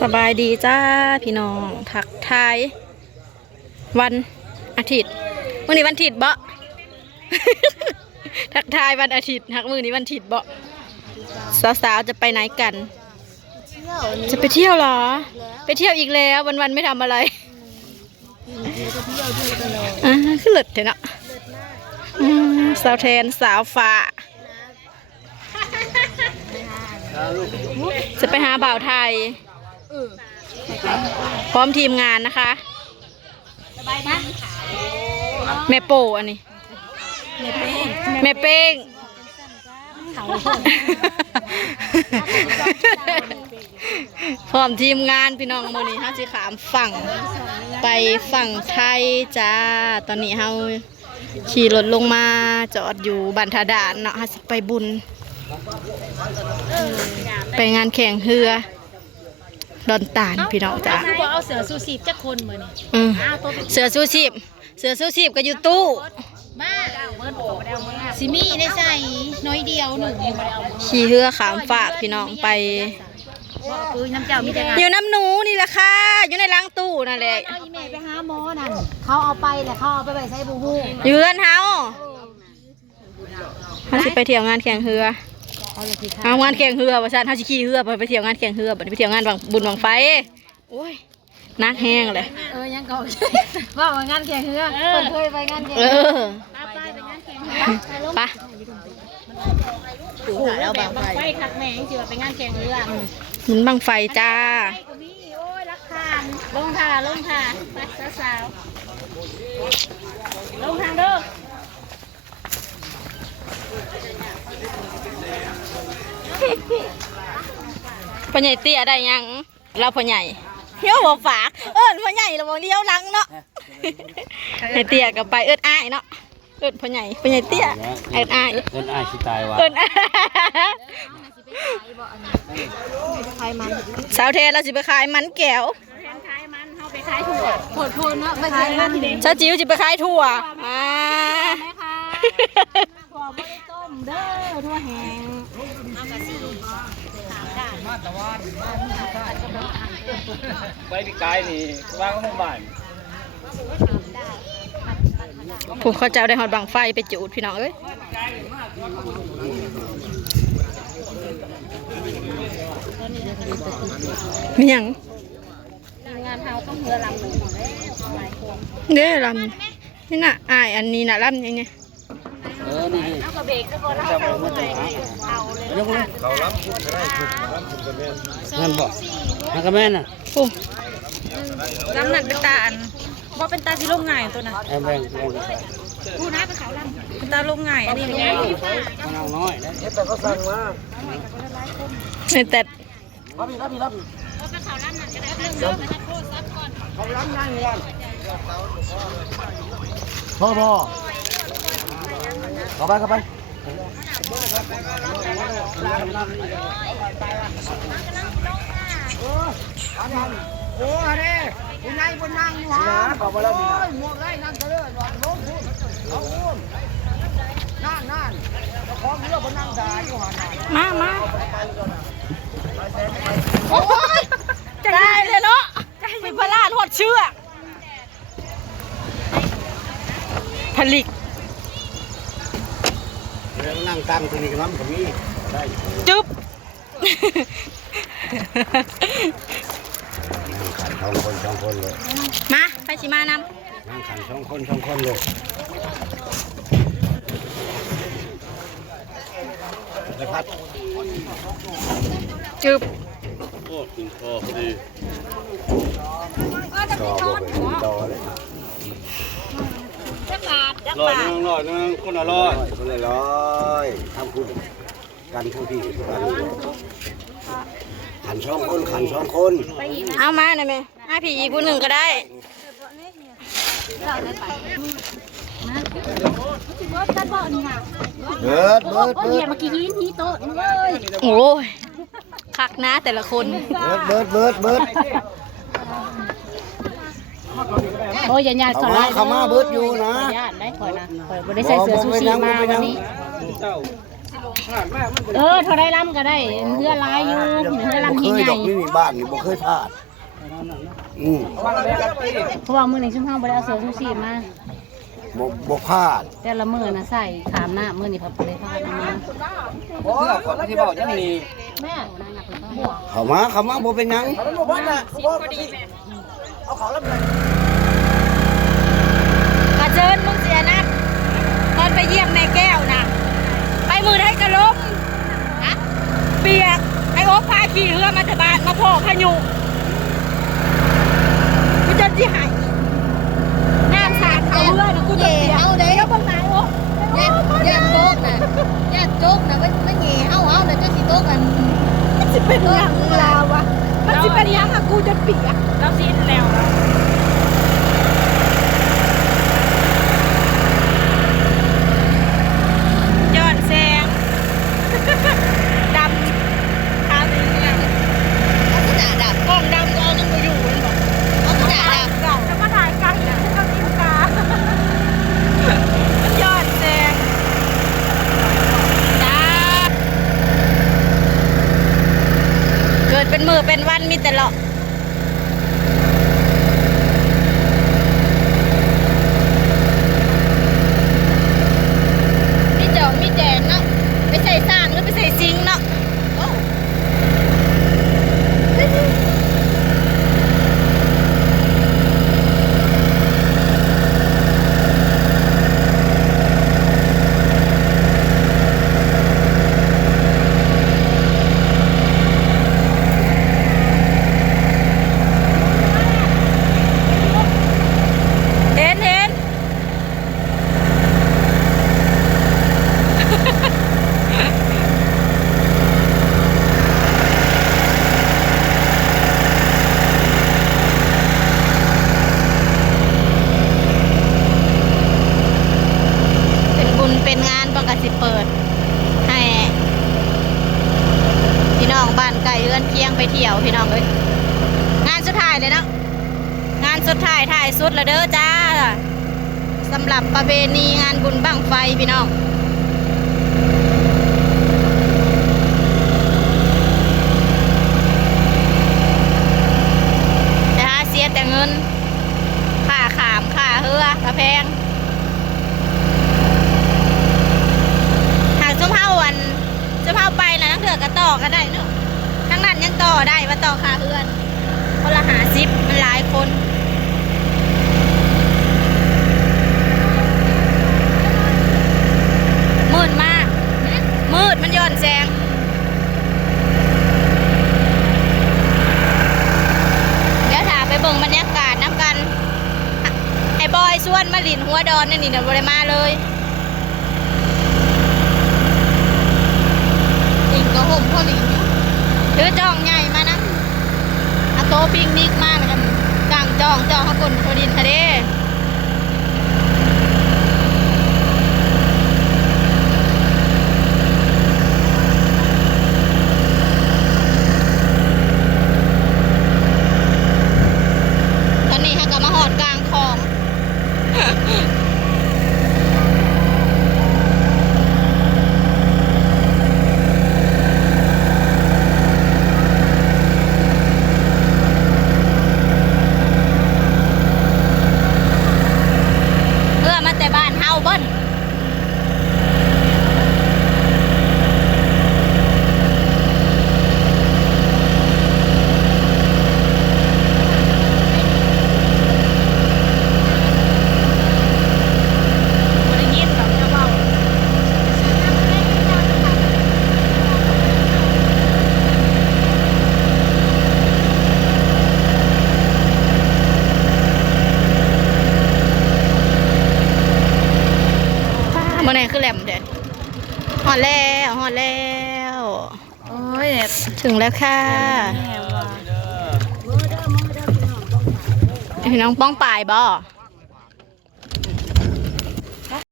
สบายดีจ้าพี่น้องทักทายวันอาทิตย์มื้อนี้วันอาทิตย์บ่ ทักทายวันอาทิตย์ทักมื้อนี้วันอาทิตย์บ่สาวๆจะไปไหนกันจะไปเที่ยวเหรอไปเที่ยวอีกแล้ววันๆไม่ทำอะไรขึ้นเลิศเถอะเนาะสาวแทนสาวฟ้าจะไปหาบ่าวไทยพร้อมทีมงานนะคะแม่โปอันนี้แม่เป้งพร้อมทีมงานพี่น้องมื้อนี้เฮาสิขามฝั่งไปฝั่งไทยจ้าตอนนี้เฮาขี่รถลงมาจอดอยู่บันทดานเนาะเฮาสิไปบุญไปงานแข่งเรือดอนตาลพี่น้องจ้าเอาเสือซูซีจักคนเหมือนเสือซูชีพก็อยู่ตู้มาซิมี่ได้ใส่น้อยเดียวหนึ่งขี่เรือขามฝากพี่น้องไปน้ำเจ้ามีแต่งานอยู่น้ำหนูนี่แหละค่ะอยู่ในล้างตู้นั่นแหละแม่ไปหาหมอนั่นเขาเอาไปแหละเขาเอาไปใส่บูฮูอยู่เรือนเฮาสิไปเที่ยวงานแข่งเรือเอางานแข่งเรือว่าซั่นเฮาสิขี่เรือไปเที่ยวงานแข่งเรือไปเที่ยวงานบุญบังไฟโอ้ยนักแห้งเลยยังเก่าว่างานแข่งเรือเคยไปงานแข่งไปงานแข่งเรือไปโอ้โหแล้วบังไฟคักแม่งเจือไปงานแข่งเรือหมุนบังไฟจ้าโอ้ยรักทางลงค่ะไปสาวลงทางเด้อพ่อใหญ่เตี้ยได้ยังเราพ่อใหญ่เที่ยวบ่ฝากพ่อใหญ่เราบอกเลี้ยวหลังเนาะไอ้เตี้ยกับไปอ้ายเนาะพ่อใหญ่เตี้ยอ้ายสิตายวะสาวเทเราสิไปขายมันแก้วขายมันเฮาไปขายถั่วโพดเนาะไปขายมันชาจิ๋วสิไปขายถั่วแม่ค่ะถั่วบ่ได้ต้มเด้อถั่วแห้งไปที่กายนี่ว่างก็บ้านผมเขาเจ้าได้หอดบังไฟไปจูดพี่น้องเอ้ยมีหยังงานเฮาต้องเรือลำหนึ่งเด้ลำนี่น่ะอายอันนี้น่ะลำยังไงนี่เอากระเบกก็บ่ได้เอาเลยเขารับก็ได้นั่นบอกนั่นก็แม่น่ะโอ้ลำนั่นเป็นตาอันบ่เป็นตาสิลงง่ายตัวน่ะแบ่งผู้น้าไปเขาลำเป็นตาลงง่ายอันนี้มันง่ายน้องน้อยนะแต่ก็สั่งมาแต่รับไปเขาลำนั่นก็ได้เรื่องเดิมไปทักโทษซับก่อนเขาลำนั่งกันพ่อเข้าไปโอ้อะไรคุณนายบนนั่งอยู่ฮะโอ้ยหมวกไรนั่งเฉลยหวานโน้มพุ่นเอาพุ่นนั่นของเรือบนนั่งด่าอยู่หันมาโอ้ยได้เลยเนาะเป็นพลาดหดเชื่อผลิกนั่งตั้งตรงนี้กันน้ำผมมีได้จุ๊บขันสองคนเลยมาไปชิมานำนั่งขันสองคนเลยไปพัดจุ๊บโอ้กินคอพอดีต่อเลยร้อยนึงคนละร้อยทำคุณกันผู้ที่กันขันสองคนเอามาหน่อยไหมให้พี่อีกคนหนึ่งก็ได้เบิดเมื่อกี้ฮีโต๊ะเลย โอ้ยคักนะแต่ละคนเบิดโอ้ยญาติเขาไล่เขามาเบิดอยู่นะญาติได้ข่อยนะข่อยบ่ได้ใส่เสื้อซูชิมาวันนี้ เท่าได้ล้ำก็ได้เพื่อลายอยู่เพื่อล้ำ เค ให ยด ญ่ อกนี่บ้านนี่บ่เคยพลาดเพราะว่ามื้อนี้ชุ่มเฮาบ่ได้เอาเสื้อชูชีพมา บ่พลาด แต่ละมื้อน่ะใส่ขามหน้ามื้อนี้เพิ่นบ่ได้พากันมา เพื่อคนที่บอกยังมี แม่ เข้ามาบ่เป็นหยัง กระเจิญมึงเสียนะตอนไปเยี่ยมแม่แก้วนะไปมือได้กระล้มเปียกไอ้โอ๊คพาขี่เรือมาจากบ้านมาโผล่พายุกูจะที่หายน้ำสาดเอาเรือนะกูจะเปียกเอาเดี๋ยวบางไหนโอ๊คญาติโจ๊กนะไม่เงี้ยเอานะเจ้าสีโต๊กกันมันจะเป็นยังลาวะมันจะเป็นยังอะกูจะเปียกแล้วสิ้นแล้วยอดแซงดำทาสีเนี่ยเอาขนาดดำกล้องดำก็เอาต้องไปอยู่มันบอกเอาขนาดดำจะมาถ่ายกันเนี่ยเขาจิ้มตามันยอดแซงจ้าเกิดเป็นมือเป็นวันมีแต่หรอกมีแดงเนาะไปใส่สร้างหรือไปใส่ซิงเนาะเห็นเป็นงานปกติเปิดให้พี่น้องบ้านไก่เอื้อนเคียงไปเที่ยวพี่น้องเลยงานสุดท้ายเลยเนาะงานสุดท้ายถ่ายสุดแล้วเด้อจ้าสำหรับประเพณีงานบุญบั้งไฟพี่น้องแต่หาเสียแต่เงินค่าขามค่าเรือกระแพงจะพาไปนะนักเถื่อก็ต่อก็ได้เนาะทั้งนั้นยังต่อได้ว่าต่อค่าเฮือนคนละ50มันหลายคนมืดมากมืดมันย้อนแสงเดี๋ยวถามไปเบิ่งบรรยากาศน้ำกันไอ้บอยชวนมาหลินหัวดอนนี่เดี๋ยวบ่ได้มาเลยก็ห่มพอหลิงถือจองใหญ่มานะเอาโต๊ะปิกนิกมาเหมือนกันกางจองข้าวกลพอดินทะเลตอนนี้เขาก็มาหอดกลางคลองมื่อไหร่คือแหลมเด็ดหอดแล้วโอ้ยถึงแล้วค่ะพี่น้องป้องปลายบ่